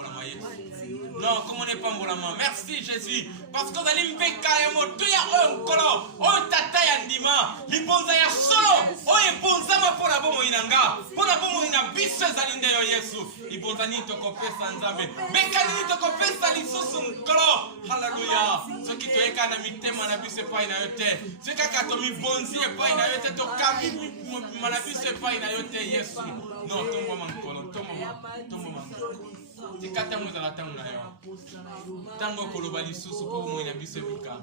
pambolama Yesu. Non, comment n'est pambolama. Merci Jésus. Parce que dans l'impeka ya moto ya onkolo, o tata ya ndima, libonza ya solo, o ebonza ma pona bomo inanga, pona bomo ina biso ezalinde yo Yesu. Libonza ni tokopesa nzambe. Beka ni tokopesa lisusu nkolo. Hallelujah. Ce qui te eka na mitema na biso pa ina yote. Ce kaka to mi bonzi pa ina yote to kabi na biso pa ina yote Yesu. Non, tomba mankolo, tomba mankolo. Tikata mweza la tangu na yo. Tango koloba lisusu po mo ina biso bika.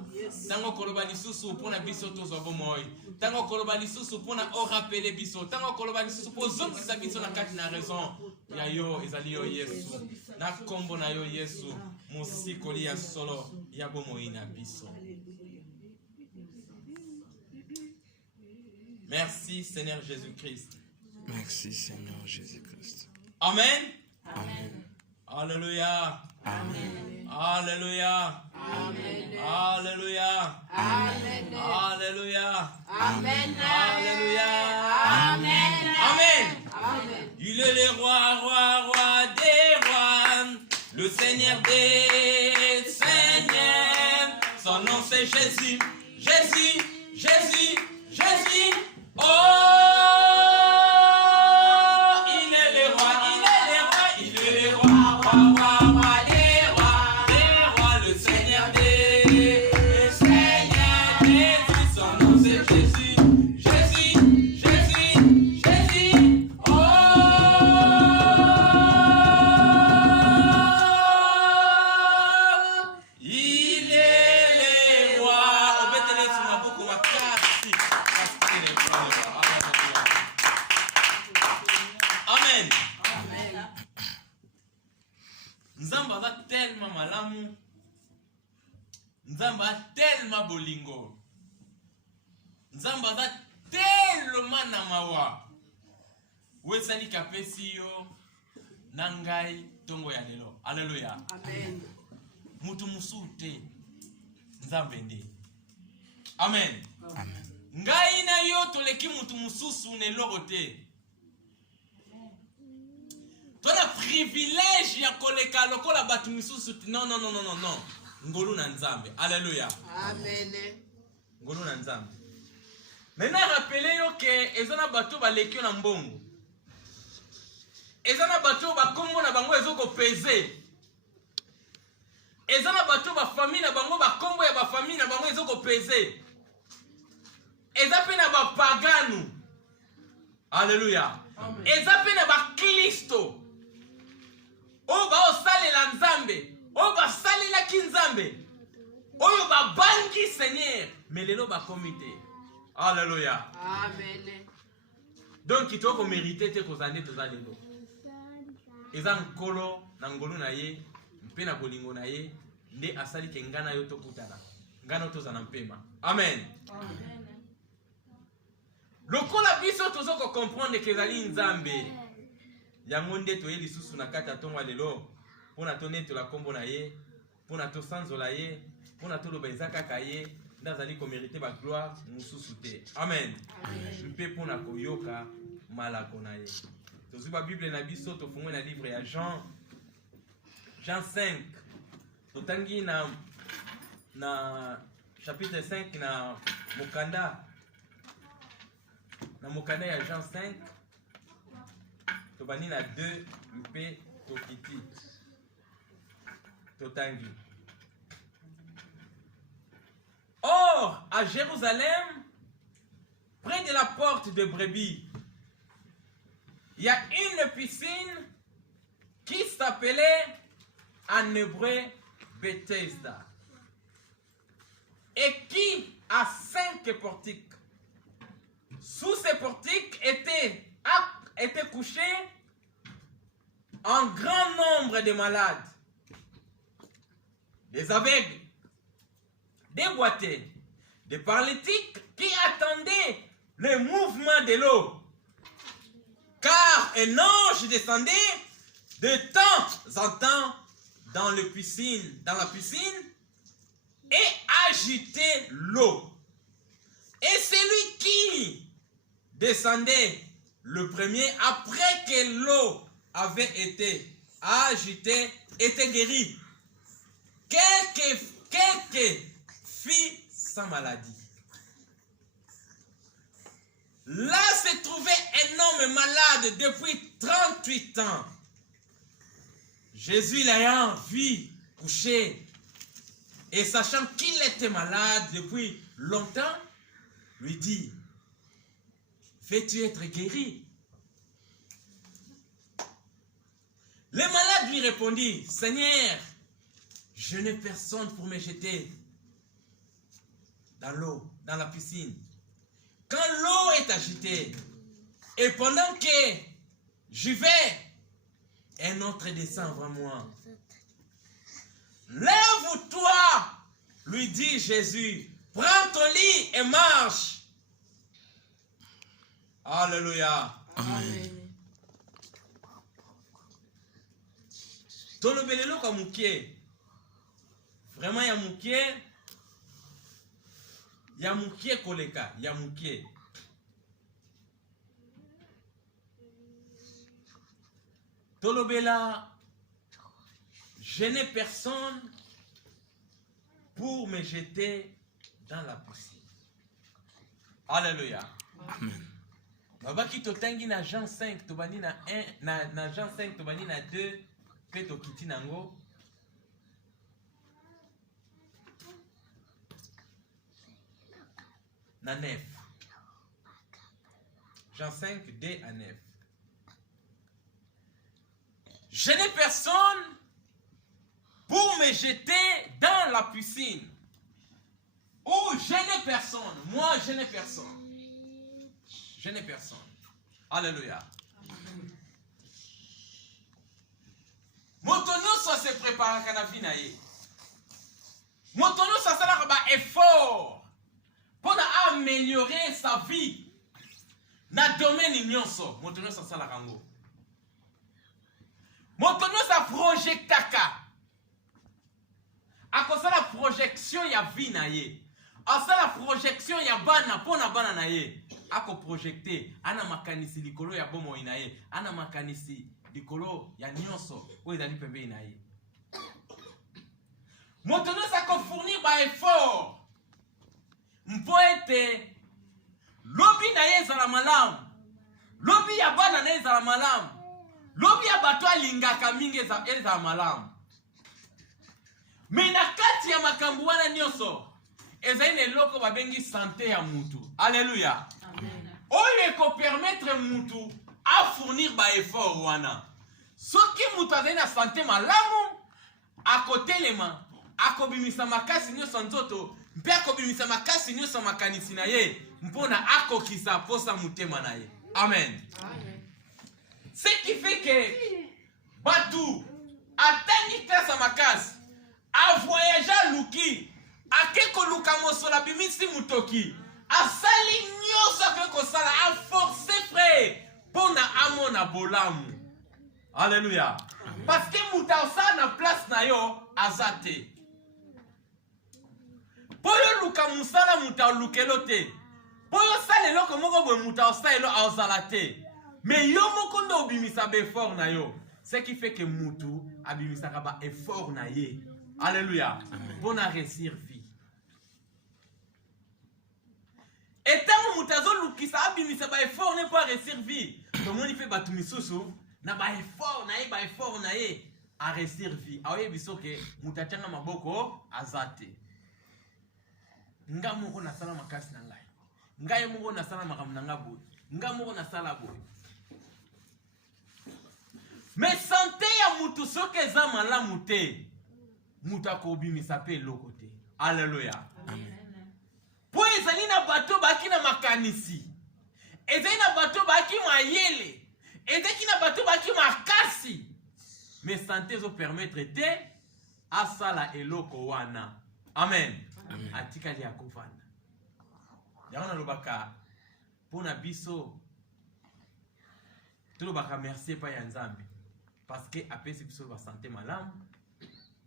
Tango koloba lisusu po na biso tozo bomoi. Tango koloba lisusu po na o rappeler biso. Tango koloba lisusu po zokisa biso na kati na raison. Ya yo ezali yo Yesu. Na kombo na yo Yesu. Musikoli ya solo ya bomoi na biso. Merci Seigneur Jésus-Christ. Merci Seigneur Jésus-Christ. Amen. Amen. Alléluia. Amen. Alléluia. Amen. Alléluia. Amen. Alléluia. Amen. Alléluia. Amen. Amen. Amen. Il est le roi des rois, le Seigneur des seigneurs. Son nom c'est Jésus. Jésus, Jésus, Jésus. Oh! Nzamba tellement bolingo. Nzamba za tellement na mawa. Wesali kapesi yo nangai tongo ya lelo. Alléluia. Amen. Mutu musute. Nzambe ndi. Amen. Amen. Ngai na yo toleki mutu mususu ne lorote. Tona privilège ya koleka lokola batu mususu. Non. Ngolu na nzambe. Alléluia. Amen. Ngolu na nzambe. Maintenant rappelez yo que ezana bato balekio na mbongo. Ezana bato ba kombo na bango ezoko peser. Ezana bato ba famille na bango ba kombo ya ba famille na bango ezoko peser. Eza pe na ba pagano. Alléluia. Eza pe na ba Kristo. O ba osalela nzambe. O ba salela kinzambe. Oyo ba bangi Seigneur. Mais lelo ba comité. Alléluia. Amen. Donc il faut mériter te kozande to zalelo. Eza nkolo na ngolo na ye, mpe na bolingo na ye, nde asali ke ngana yo to kutana. Ngana to zana mpema. Amen. Amen. Lokola biso tozo ko comprendre ke zali nzambe. Yango nde to ye lisusu na kata tonga lelo. Pona to neto la kombo na ye, pona to sanzola ye, pona to loba ezaka ka ye, ndazali ko mériter ba gloire mususu te. Amen. Mpe pona ko yoka malako na ye. Tozu ba Bible na biso to fungwe na livre ya Jean 5. Totangi na chapitre 5 na mukanda ya Jean 5. Tobani na 2 mpe tokiti. Totangi. Or, à Jérusalem, près de la porte de Brebis, il y a une piscine qui s'appelait en hébreu Bethesda et qui a 5 portiques. Sous ces portiques étaient couchés un grand nombre de malades, des aveugles, des boiteux, des paralytiques qui attendaient le mouvement de l'eau. Car un ange descendait de temps en temps dans la piscine et agitait l'eau. Et celui qui descendait le premier après que l'eau avait été agité, était guéri. Quelques fit sa maladie. Là se trouvait un homme malade depuis 38 ans. Jésus l'ayant vu couché et sachant qu'il était malade depuis longtemps, lui dit, veux-tu être guéri? Le malade lui répondit, Seigneur, je n'ai personne pour me jeter dans l'eau, dans la piscine. Quand l'eau est agitée, et pendant que j'y vais, un autre descend vers moi. Lève-toi, lui dit Jésus, prends ton lit et marche. Alléluia. Amen. Tolobelelo ka mukie. Vraiment ya mukie koleka, ya mukie. Tolobela, je n'ai personne pour me jeter dans la piscine. Alléluia. Amen. Babaki totangi na Jean 5 tobani na 1 na Jean 5 tobani na 2 pe tokiti nango. Na 9. Jean 5, 2 à 9. Je n'ai personne pour me jeter dans la piscine. Ou je n'ai personne. Moi, je n'ai personne. Je n'ai personne. Alléluia. Motono soit se prépare à la vie naïe. Motono soit ça là effort pour améliorer sa vie. Na domaine nyonso. Motono soit ça là rango. Motono sa projectaka. Akosa la projection ya vie naïe. Asa la projection ya bana pona bana naïe. Ako projecté ana makanisi likolo ya bomo inaye ana makanisi likolo ya nyonso o ezali pembe inaye moto no sa ko fournir ba effort mpo ete lobi na ye ezala malamu lobi ya bana na ezala malamu lobi ya bato alingaka mingi ezala malamu me na kati ya makambo wana nyonso ezali na eloko babengi sante ya mutu. Alléluia. Oyo eko permettre mutu a fournir ba effort wana. Soki mutu azali na santé malamu, akotelema, akobimisa makasi nyonso nzoto, mpe akobimisa makasi nyonso makanisi na ye, mpona akokisa posa mutema na ye. Amen. Ce qui fait que batu atangi klasa makasi, a voyager luki, akeko luka mosola bimisi mutoki. Asali nyosa ke kosala a forcé frère pona amona bolamu. Alléluia. Parce que muta osala na place na yo azate. Poyo luka musala muta lukelo te. Poyo sala eloko moko boye muta osala elo azala te. Mais yo moko ndo obimisa be effort na yo. Ce qui fait que mutu abimisa ka ba effort na ye. Alléluia. Pona réussir vie. Et tant que mutazo lukisa abimisa ba effort ne pas réussir vie. Tout le monde fait batu misusu na ba effort na ye a réussir vie. Awe biso ke mutachanga maboko azate. Nga moko na sala makasi na ngai. Ngai moko na sala makambo na ngabo. Nga moko na sala boy. Mais santé ya mutu soke za malamu te. Mutako obimisa pe loko te. Alléluia. Amen. Po ezali na bato baki na makanisi. Ezali na bato baki mayele. Ezali na bato baki makasi. Mais santé zo permettre te asala eloko wana. Amen. Amen. Atika li akovana. Yana lobaka pona biso. Tout baka merci pa ya Nzambe. Parce que apesi biso ba santé malamu.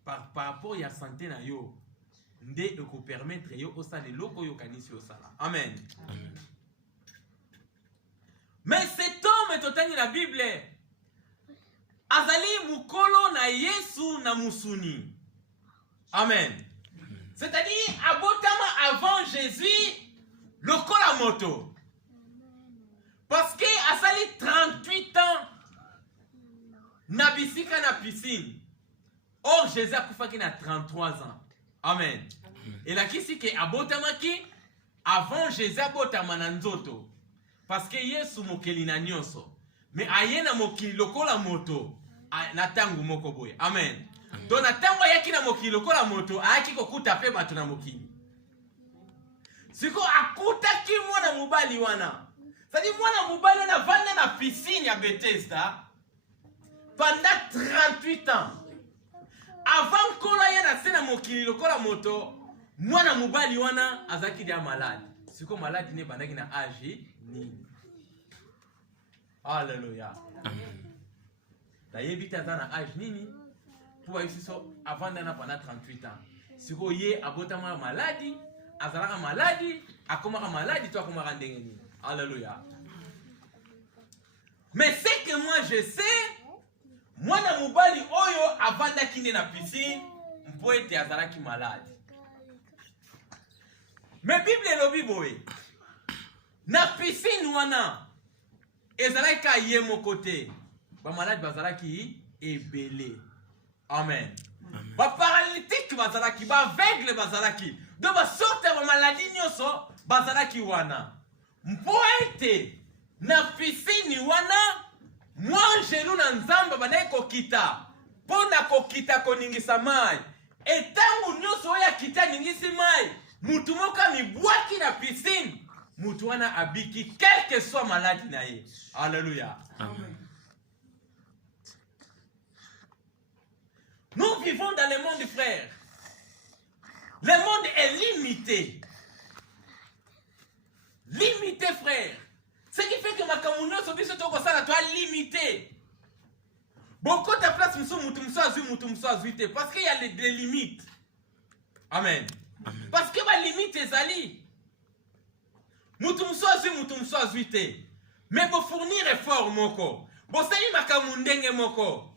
Par rapport à la santé na yo. Nde eko permettre yo osala loko yo kanisi osala. Amen. Amen. Mais cet homme totangi la Bible a azali mukolo na Yesu na musuni. Amen. C'est-à-dire, abotama avant Jésus, lokola moto. Parce que asali 38 ans, nabisika na piscine. Or, Jésus a koufaki na 33 ans. Amen. Et là, qui c'est que abotama ki, avant Jésus abotama na nzoto. Parce que Yesu mokeli na nyonso. Mais aye na mokili lokola moto, na tangu moko boye. Amen. Donc na tango yaki na mokili lokola moto, ayaki kokuta pe bato na mokili. Siko akutaki mwana mubali wana. C'est-à-dire mwana mubali wana vanda na piscine ya Bethesda pendant 38 ans. Avant kola ya na sena mokili lokola moto, mwana mubali wana azaki dia malade. Siko malade ne bandaki na âge nini. Alléluia. Amen. La yebita za na âge nini? Pour ici so avant d'ana pendant 38 ans. Siko ye abotama maladi, azalaka maladi, akomaka maladi, toi akomaka ndenge nini. Alléluia. Mais c'est que moi je sais, mwana mubali oyo avanda kinde na piscine, mpo ete azalaki maladi. Mais Bible elobi boye. Na piscine wana ezalaki ka ye moko te. Ba maladi bazalaki ebele. Amen. Ba paralytique bazalaki, ba aveugle bazalaki. Donc ba sorte ba maladie nyonso bazalaki wana. Mpo ete na piscine wana mwanjelu na nzamba banaye kokita. Pona kokita koningisa mai. Etangu nyonso oya kita ningisi mai. Mutu moka mibwaki na piscine. Mutu wana abiki quel que soit maladie na ye. Alléluia. Amen. Nous vivons dans le monde, frère. Le monde est limité. Limité, frère. Ce qui fait que ma communauté soit limité. Beaucoup de place, parce qu'il y a des limites. Amen. Amen. Parce que ma limite est ali. Mais pour fournir effort, moko. Bon, ça y est, ma communauté moko.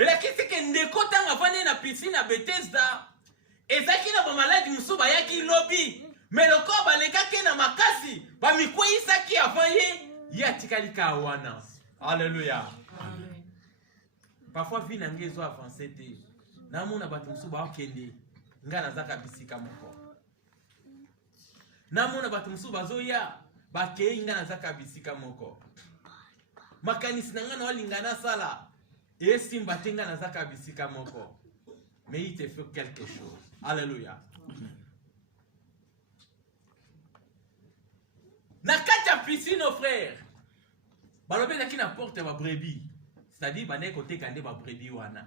Et là, qu'est-ce que ndeko tanga vane na piscine à Bethesda? Et ça qui n'a pas malade, musuba yaki lobby. Mais le corps baleka ke na makasi. Ba mikwe isa ki avaye. Ya tikalika wana. Alléluia. Amen. Parfois, vie n'a pas avancé. Na mona batu musuba wakende. Nga na zaka bisika moko. Na mona batu musuba zoya. Bake nga na zaka bisika moko. Makanisi na nga na walingana sala. Et si mbatenga na zaka bisika moko. Mais il te fait quelque chose. Alléluia. Na kati ya piscine, nos frères. Balobe na ki na porte ba brebis. C'est-à-dire bane kote kande ba brebis wana.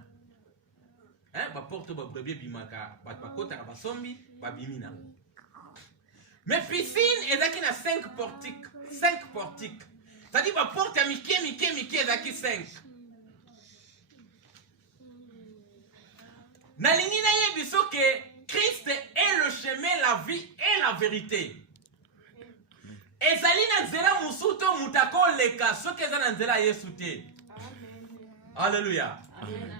Hein, ba porte ba brebis bimaka, ba kota ka ba sombi, ba bimina. Mais piscine ezaki na 5 portiques, 5 portiques. C'est-à-dire ba porte ya mike ezaki 5. Nalingi na yebiso que Christ est le chemin, la vie et la vérité. Ezali na nzela musuto mutako leka soki eza na nzela Yesu te. Alléluia. Amen.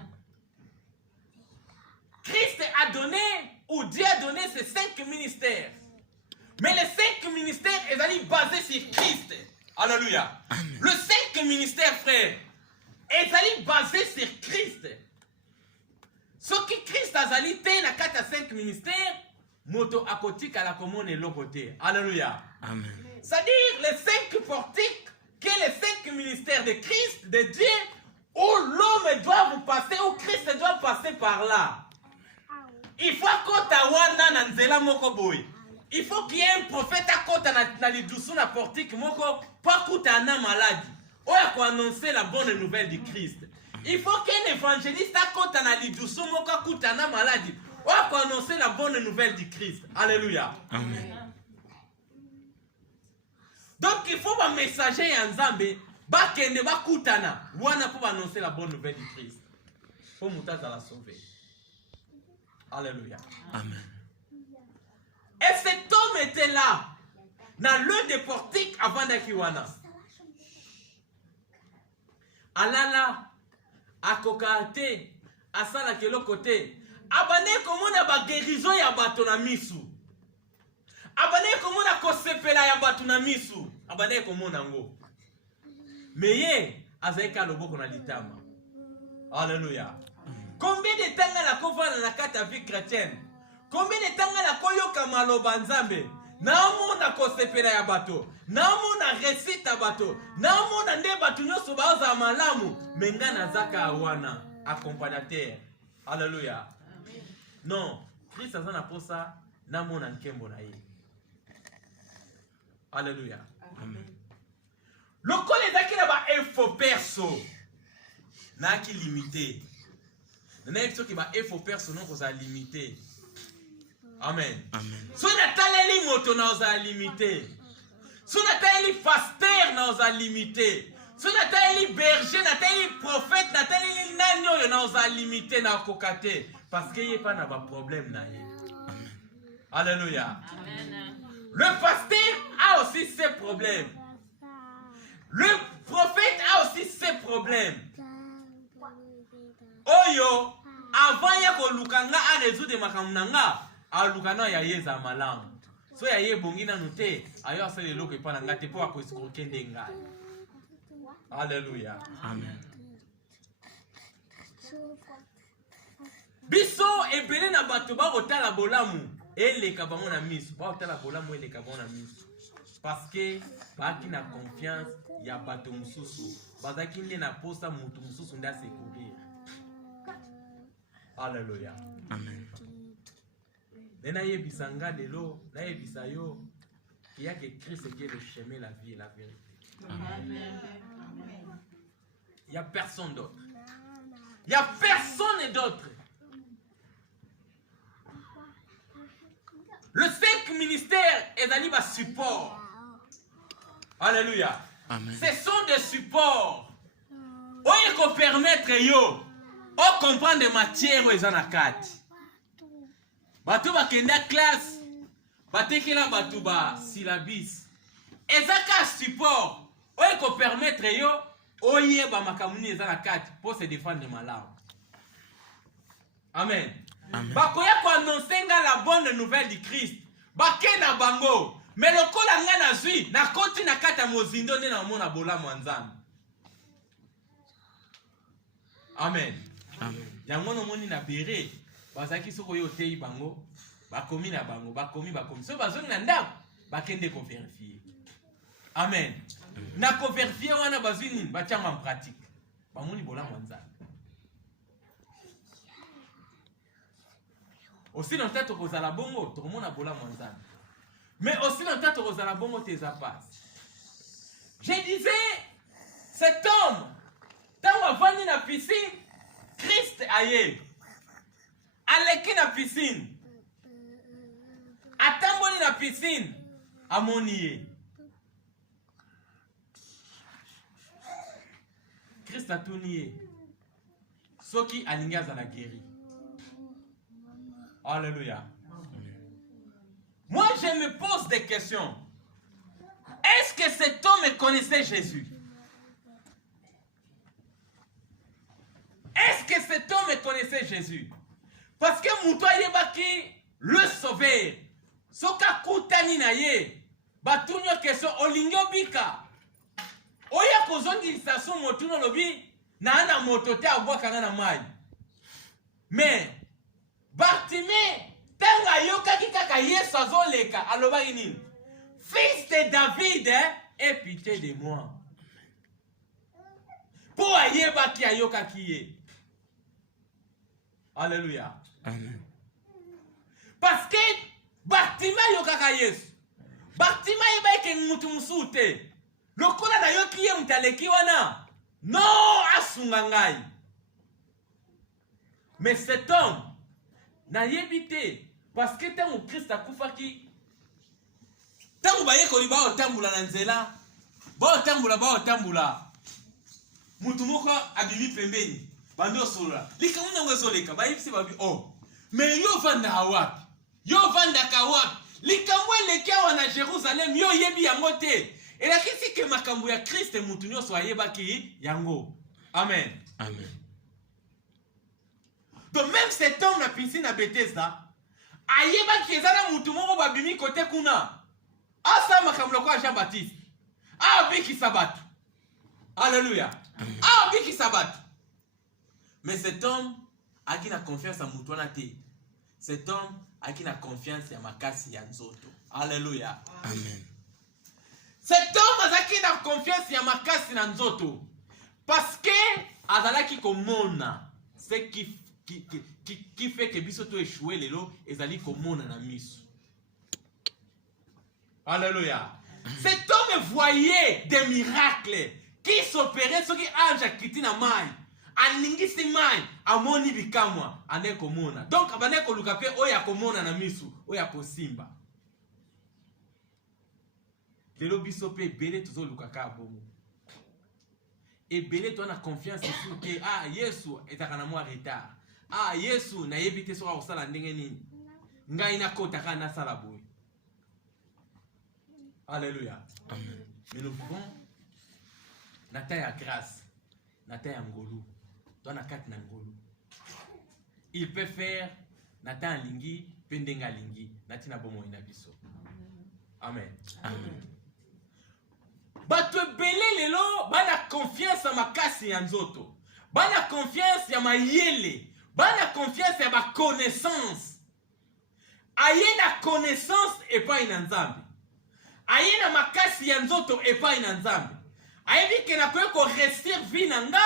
Christ a donné, ou Dieu a donné ces 5 ministères. Mais les 5 ministères ezali basés sur Christ. Alléluia. Amen. Le 5 ministères, frère, ezali basé sur Christ. Ce qui Christ azali te na kati ya 5 ministères, moto akotika la komone lokote. Alléluia. Amen. C'est-à-dire les 5 portiques, que les 5 ministères de Christ, de Dieu, où l'homme doit vous passer, où Christ doit passer par là. Il faut kota wana na nzela moko boy. Il faut qu'il y ait un prophète à kota na lidusu na portique moko, pas kuta na maladie. Oya ko annoncer la bonne nouvelle du Christ. Il faut qu'un évangéliste à kota na lidusu moko kuta na maladie. Oya ko annoncer la bonne nouvelle du Christ. Alléluia. Amen. Donc il faut un messager en Zambé, bakende bakutana, wana pour annoncer la bonne nouvelle du Christ. Pour moutaza la sauver. Alléluia. Amen. Et cet homme était là, dans l'un des portiques avant d'Akiwana. alala akoka te asala keloko te abane komona ba guérison ya bato na misu abane komona kosepela ya bato na misu abane komona ngo meye azaika loboko na litama. Alléluia. Combien de temps la kovana na kata vie chrétienne? Combien de temps la koyoka maloba nzambe? Naomona kosepela ya bato, naomona resita bato, naomona nde bato nyoso baoza malamu, menga nazaka awana accompagnateur. Alléluia. Non, Christ azana posa namona nkembo na ye. Alléluia. Amen. Lokole ezaki na ba info perso na ki limité. Na info ki ba info perso non koza limité. Amen. Amen. So na taleli moto na oza limité. So na taleli pasteur na oza limité. So na taleli berger na taleli prophète na taleli nani oyo na oza limité na kokate parce que y pas na ba problème na ye. Amen. Alléluia. Amen. Le pasteur a aussi ses problèmes. Le prophète a aussi ses problèmes. Oyo, avant ya kolukanga a résoudre makamnanga, a lukana ya yeza malamu. So ya ye bongina nute, ayo asele loko ipana ngate po ako iskokende ngai. Alléluia. Amen. Biso ebele na bato ba otala bolamu, eleka bango na misu, ba otala bolamu eleka bango na misu. Parce que baki na confiance ya bato mususu, bazaki nde na posa mutu mususu nda secourir. Alléluia. Amen. Nena yebisa nga lelo, na yebisa yo, qu'il y a que Christ qui est le chemin, la vie et la vérité. Amen. Il n'y a personne d'autre. Il n'y a personne d'autre. Le 5 ministères est d'aller à support. Alléluia. Amen. Ce sont des supports. Il faut permettre yo, on comprend des matières où ils en a 4. Bato ba kenda classe, batekela bato ba syllabus. Ezaka support. Il faut permettre yo, oye ba makamuni ezana 4 pour se défendre de malamu. Amen. Amen. Bakoya ko annoncer la bonne nouvelle du Christ. Bakena bango. Mais lokola nga na zui, na koti na kata mozindo ne na mona bola mwanzambe. Amen. Amen. Yango no moni na bere, bazaki soko yo tei bango, bakomi na bango, bakomi. So bazongi na ndako, bakende ko vérifier. Amen. Na ko vérifier wana bazui nini, batianga en pratique. Bamoni bola mwanzambe. Aussi dans tête ko zala bongo, to mona bola mwanzambe. Mais aussi dans tête ko zala bongo tes apas. Je disais, cet homme, tant avant na piscine, Christ aye. Aleki na piscine. Atamboli na piscine. Amoniye. Christ atuniye. Soki alingaza la guéri. Alléluia. Moi, je me pose des questions. Est-ce que cet homme connaissait Jésus? Est-ce que cet homme connaissait Jésus? Parce que Moutoua Yebaki, le sauveur, Soka Koutani Naye, Batunyo Keso, Olingyo Bika, Oya Kozongi Sasso Motuno Lobi, Nana Motote Abwakanga na Mai. Mais, Bartimée, Tanga Yoka Kikaka Yesu Azoleka, Aloba Inin, fils de David, aie pitié de moi. Pour Ayebaki Ayoka Kiye. Alléluia. Amen. Parce que Bartima yokaka Yesu. Bartima yebake mutu musute. Lokola na yoki ye mutaleki wana. Non asunga ngai. Mais cet homme n'a yebité parce que tant Christ a kufaki. Tant baye ko liba otambula na nzela. Ba otambula. Mutu moko abimi pembeni. Bando sola. Lika muna ngezoleka. Ba yipsi babi oh. Mais yo vanda wapi? Yo vanda ka wapi? Lika mwele kia wana Jerusalem yo yebi yango te. Et la kisi ke makambu ya Christ mutu nyoso ayeba ki yango. Amen. Amen. Donc même cet homme na piscine à Bethesda, ayeba kezana mutu moko babimi côté kuna. Asa makamlo kwa Jean-Baptiste. Biki sabatu. Alléluia. Biki sabatu. Mais cet homme a qui na confiance en mutu na te. Cet homme a qui na confiance en makasi ya nzoto. Alléluia. Amen. Cet homme a qui na confiance en makasi na nzoto. Parce que azalaki komona ce qui fait que biso to échouer lelo ezali komona na miso. Alléluia. Cet homme voyait des miracles qui s'opéraient sur qui ange akiti na mai. Aningisi mai amoni bikamwa ane komona. Donc abane ko luka pe oya komona na miso, oya kosimba. Lelo biso pe belé tozo luka ka bomo. Et belé toi na confiance sur que Yesu etakana mo retard. Yesu na yebite so osala ndenge nini. Ngai na kota kana sala boy. Alléluia. Amen. Mais nous vivons na taille à grâce, na taille à ngolu. Toi na kat na ngolu. Il peut faire na taille lingi, pendenga lingi, na tina bomo ina biso. Amen. Amen. Bato belé lelo, bana confiance à makasi ya nzoto. Bana confiance ya mayele. Bana confiance ya ba connaissance. Aye na connaissance et pas ina nzambe. Aye na makasi ya nzoto et pas ina nzambe. Aye di ke na ko restir vie na nga,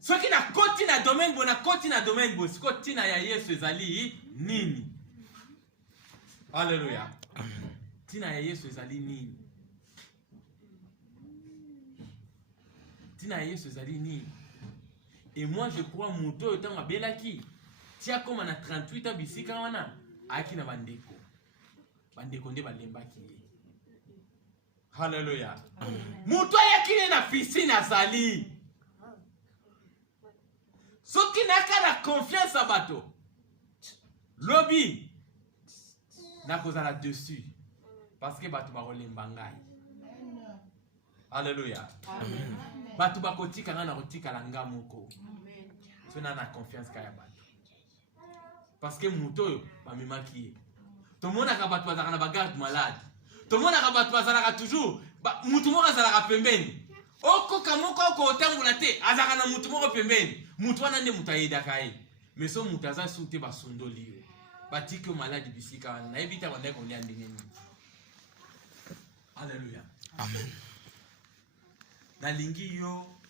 soki na koti na domaine bo na koti na domaine bo, siko tina ya Yesu ezali nini. Alléluia. Amen. Tina ya Yesu ezali nini. Tina ya Yesu ezali nini. Et moi je crois moto etant abelaki. Tia comme na 38 ans bisika wana, aki na bandeko. Bandeko nde balembaki. Hallelujah. Moto yakine na piscine azali. Soki naka na confiance à bato. Lobby. Na kozala dessus. Parce que bato barolemba ngai. Alléluia. Amen. Bato bakotika na kotika la nga moko. So na confiance kaya bato. Parce que moto bamemaki. To mona ka bato bazaka na bagarde malade. To mona ka bato bazaka toujours mutu moko azalaka pembeni. Oko kamoko ko otambola te azaka na mutu moko pembeni. Mutu wana nde mutu ayedaka ye. Mais so mutu aza sute basondoli yo. Batiki malade bisika wana na ebita banda ko lia ndenge ni. Alléluia. Amen. Na lingi yo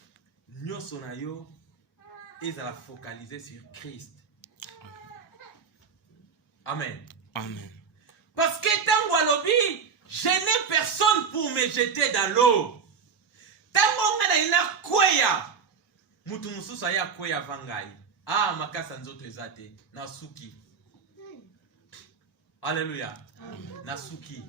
nyoso na yo ezala focaliser sur Christ. Amen. Amen. Parce que tango alobi, je n'ai personne pour me jeter dans l'eau. Tango ngana ina kweya. Mutu mususu aya kweya vangai. Makasa nzoto ezate na suki. Alléluia. Na suki.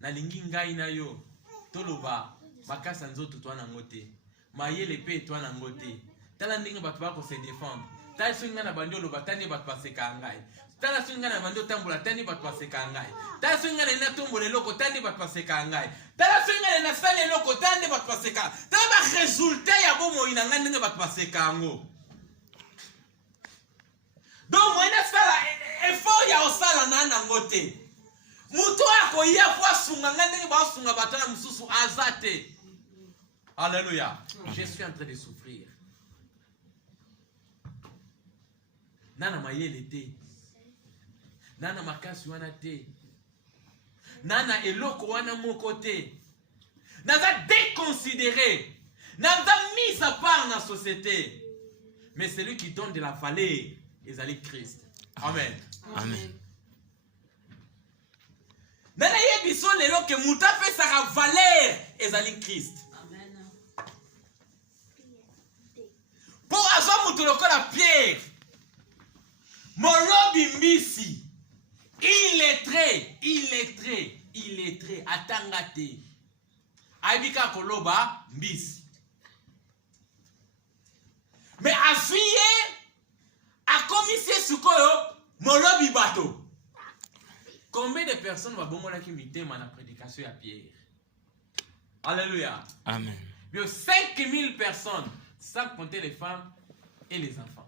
Na lingi ngai na yo. Toloba makasa nzoto twana ngote. Mayele pe twana ngote. Tala ndinga batu bako se défendre. Tala swinga na bandio lo batani batu paseka ngai. Tala swinga na bandio tambola tani batu paseka ngai. Tala swinga na tombole loko tani batu paseka ngai. Tala swinga na sale loko tani batu paseka. Tala ba résultat ya bomo ina ngandinga batu paseka ngo. Donc moi na sala effort ya osala na ngote. Mutu ako ya kwa sunga ngandinga ba sunga batana mususu azate. Alléluia. Je suis en train de souffrir. Nana mayele te. Nana makasi wana te. Nana eloko wana moko te. Naza déconsidéré. Naza mis à part dans la société. Mais celui qui donne de la valeur, ezali Christ. Amen. Amen. Nana yebiso lelo ke muta fait sa valeur, ezali Christ. Pour avoir mutu lokola Pierre. Molobi mbisi. Illettré, atangate. Aibika koloba mbisi. Mais azuye, akomise sukoyo, molobi bato. Combien de personnes va bomola ki mitema na prédication à Pierre? Alléluia. Amen. 5000 personnes sans compter les femmes et les enfants.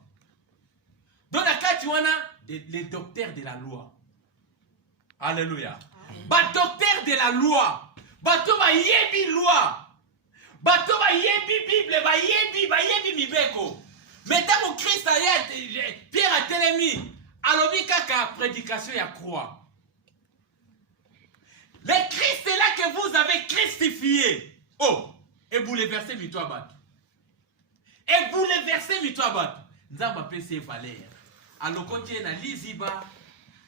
Dans la cas, tu as les docteurs de la loi. Alléluia. Ba docteur de la loi. Bato ba yebi loi. Bato ba yebi Bible, ba yebi mibeko. Maintenant mon Christ Pierre a télémi. Alobi kaka prédication ya croix. Le Christ est là que vous avez christifié. Oh, et bouleversé mito abat. Et bouleversé mito abat. Nzamba pese valeur. Alokotie na liziba,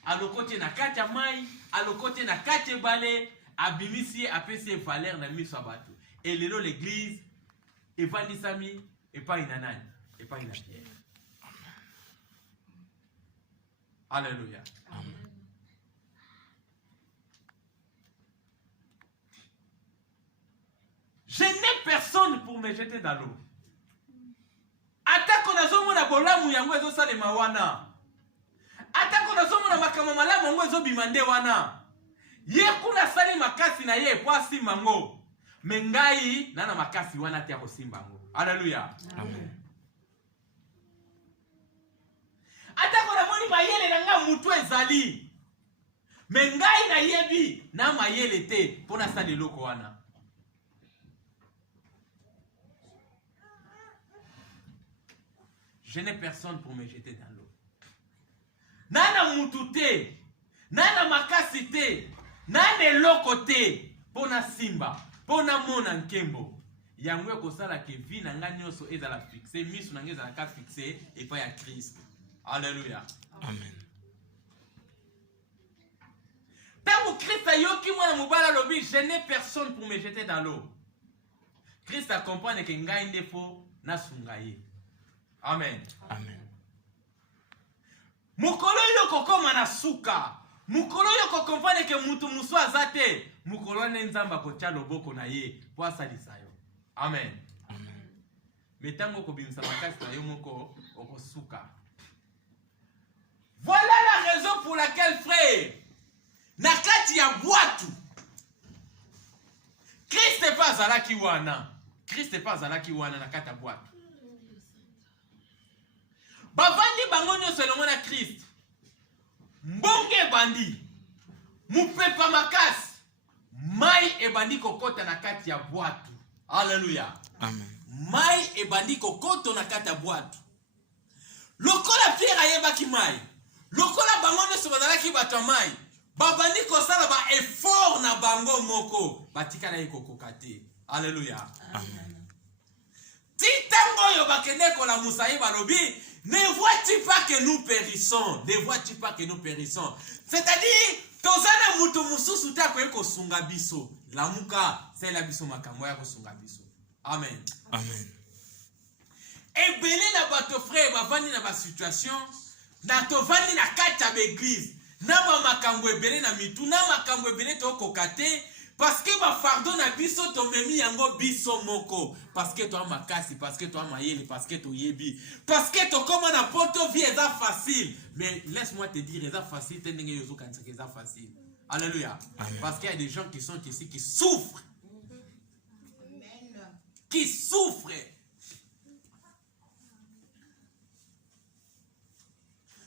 alokotie na katia mai, alokotie na katia bale, abimisi apese valeur na miso abatu. Et lelo l'église, et pas l'isami, et pas inanani, et pas ina Pierre. Alléluia. Amen. Je n'ai personne pour me jeter dans l'eau. Atako nazomo na bolamu yango ezo salema wana. Atako nazomo na makama malamu yango ezo bimande wana. Ye kuna sali makasi na ye po asimba ngo. Mengai nana makasi wana te akosimba ngo. Alléluia. Amen. Atako na moni mayele na nga mutu ezali. Mengai na yebi na mayele te pona sali loko wana. Je n'ai personne pour me jeter dans l'eau. Nana mutute, nana makasite, nana lokote, pona simba, pona mona nkembo. Yangwe kosala ke vi na nga nyoso ezala fixe, misu na nga ezala ka fixe et pas ya Christ. Alléluia. Amen. Tango Christ a yoki mwana mobala lobi, je n'ai personne pour me jeter dans l'eau. Christ a comprendre que ngai ndefo na sungaye. Amen. Amen. Mukolo yo kokoma na suka. Mukolo yo kokompane ke mutu musu azate. Mukolo ne nzamba kotia loboko na ye. Po asalisa yo. Amen. Amen. Metango kobimisa makasi na yo moko okosuka. Voilà la raison pour laquelle, frère, nakati ya bwatu. Christ n'est pas zalaki wana. Christ n'est pas zalaki wana nakati ya bwatu. Bavandi bango nyonso elongo na Christ. Mbonge ebandi. Mupepa makasi. Mai ebandi kokota na kati ya bwatu. Alléluia. Amen. Mai ebandi kokota na kati ya bwatu. Lokola Pierre ayebaki mai. Lokola bango nyonso bazalaki bato ya mai. Babandi kosala ba effort na bango moko. Batikala ekokoka te. Alléluia. Amen. Titango yo bakende kola musayi balobi. Ne vois-tu pas que nous périssons? Ne vois-tu pas que nous périssons? C'est-à-dire, tozana mutu mususu ta ko sunga biso. Lamuka, c'est la biso makambo ya ko sunga biso. Amen. Amen. Ebele na bato frère bavandi na ba situation, na tovandi na kati ya église. Na ba makambo ebele na mitu, na makambo ebele to kokate. Parce que ma fardeau na biso to memi yango biso moko. Parce que toi makasi, parce que toi mayele, parce que toi yebi. Parce que toi comme na poto vie est facile. Mais laisse-moi te dire, c'est facile, t'es n'engé yozo kanisa c'est facile. Alléluia. Amen. Parce qu'il y a des gens qui sont ici qui souffrent. Qui souffrent.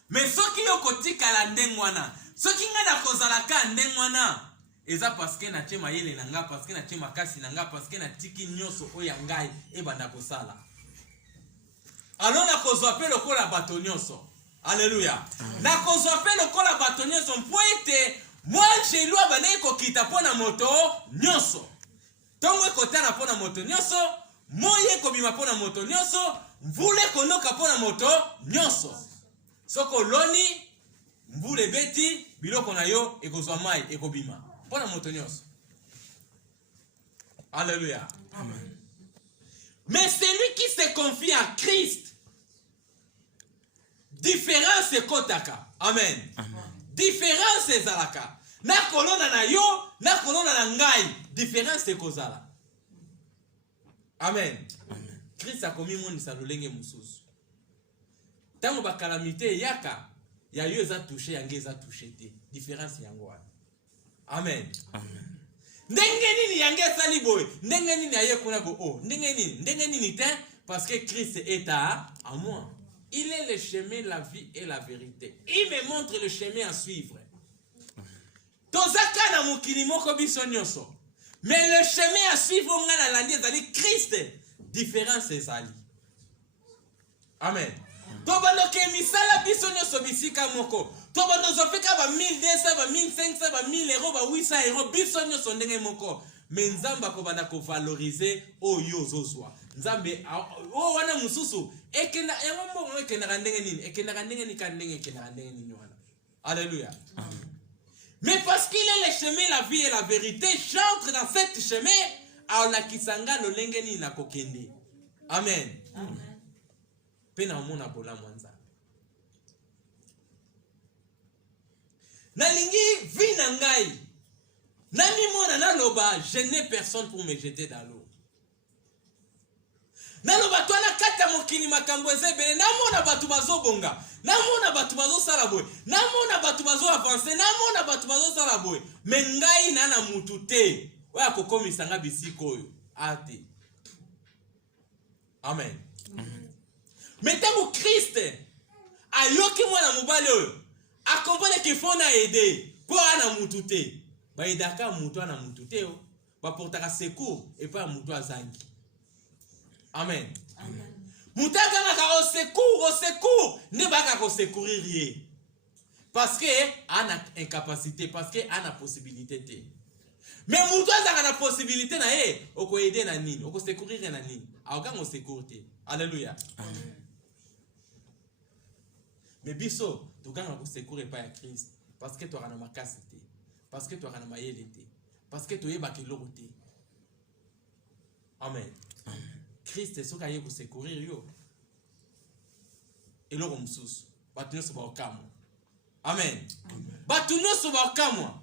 Mais ceux qui ont côté kala ndengwana, ceux qui ngana kozalaka ndengwana. Eza parce que na chema yele nanga, parce que na chema kasi nanga, parce que na tiki nyoso oya ngai ebanda kosala. Alors na kozwa pe lokola bato nyonso. Alléluia. Na kozwa pe lokola bato nyonso mpoete moi chez lui abana kokita pona moto nyonso. Tongo ekotana pona moto nyonso, moye kobima pona moto nyonso, mvule konoka pona moto nyonso. Soko loni mvule beti biloko na yo ekozwa mai ekobima. Pona moto nyonso. Alléluia. Amen. Mais celui qui se confie à Christ, différence est kotaka. Amen. Amen. Différence est zalaka. Na kolona na yo, na kolona na ngai. Différence est kozala. Amen. Amen. Christ a commis mon salolenge mususu. Tango ba calamité yaka, ya yo eza touché yange eza touché te. Différence yango wana. Amen. Amen. Ndenge nini yange sali boy, ndenge nini aye kuna go oh, ndenge nini te Parce que Christ est à moi. Il est le chemin, la vie et la vérité. Il me montre le chemin à suivre. Tozaka na mokili moko biso nyonso. Mais le chemin à suivre on a la ligne c'est Christ. Différence ezali. Amen. Tobano ke misala biso nyonso bisika moko. Tobano zofika ba 1200 ba 1500 ba 1000 euros ba 800 euros biso nyonso ndenge moko. Mais nzamba ko bana ko valoriser oyo zozwa. Nzambe o wana mususu ekena yango ekena ndenge nini ekena ndenge ni kandenge ekena ndenge nini wana. Alléluia. Mais parce qu'il est le chemin, la vie et la vérité, j'entre dans cette chemin à la kisanga no lengeni na kokende. Amen. Amen. Pena mona bola mwanza. Nalingi vina ngai. Nani mona naloba, je n'ai personne pour me jeter dans l'eau. Naloba twana kata mokili makambo ezebele namona batu bazobonga. Namona batu bazo sala boy. Namona batu bazo avancer. Namona batu bazo sala boy. Mais ngai nana mutu te. Oya kokomisa nga bisiko oyo. Ate. Amen. Mais tango Christ ayoki mwana mobali oyo akompane qu'il faut na aider po ana mutu te. Ba edaka mutu ana mutu te o. Ba portaka secours et pas mutu azangi. Amen. Amen. Moutaka na au secours, ne baka ko secourir. Parce que a na incapacité, parce que a na possibilité te. Mais moutaka na possibilité na oko aider na nini, oko secourir na nini. A oka mo sécurité. Alléluia. Amen. Mais biso, tu ganga ko secourir pas ya Christ parce que tu as na makasité, parce que tu as na mayelité, parce que tu yeba ke loroté. Amen. Amen. Christ est ce qu'il y a pour secourir yo. Et l'homme sous. Batuno soba okamo. Amen. Batuno soba okamo.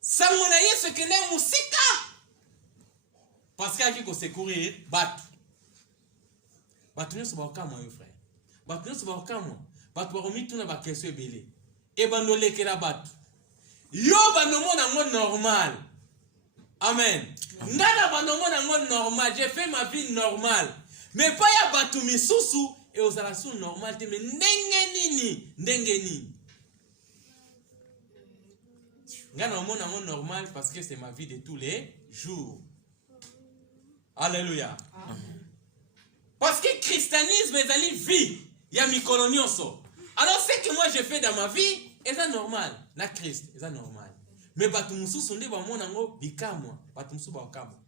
Samona yesu kene musika. Parce qu'il y a qui pour secourir batu. Batuno soba okamo yo frère. Batuno soba okamo. Batu baromi tuna ba question ebele. E bandole ke la batu. Yo banomo na ngo normal. Amen. Ngana banongo nango normal, j'ai fait ma vie normale. Mais pas ya batu misusu et aux alations normales, mais ndenge nini. Ngana mo nango normal parce que c'est ma vie de tous les jours. Alléluia. Amen. Parce que christianisme est une vie, ya mikolo nyonso. Alors ce que moi j'ai fait dans ma vie, est normal. La Christ, est normal. Mais batu mususu nde ba mona ngo bikamwa batu mususu ba okamo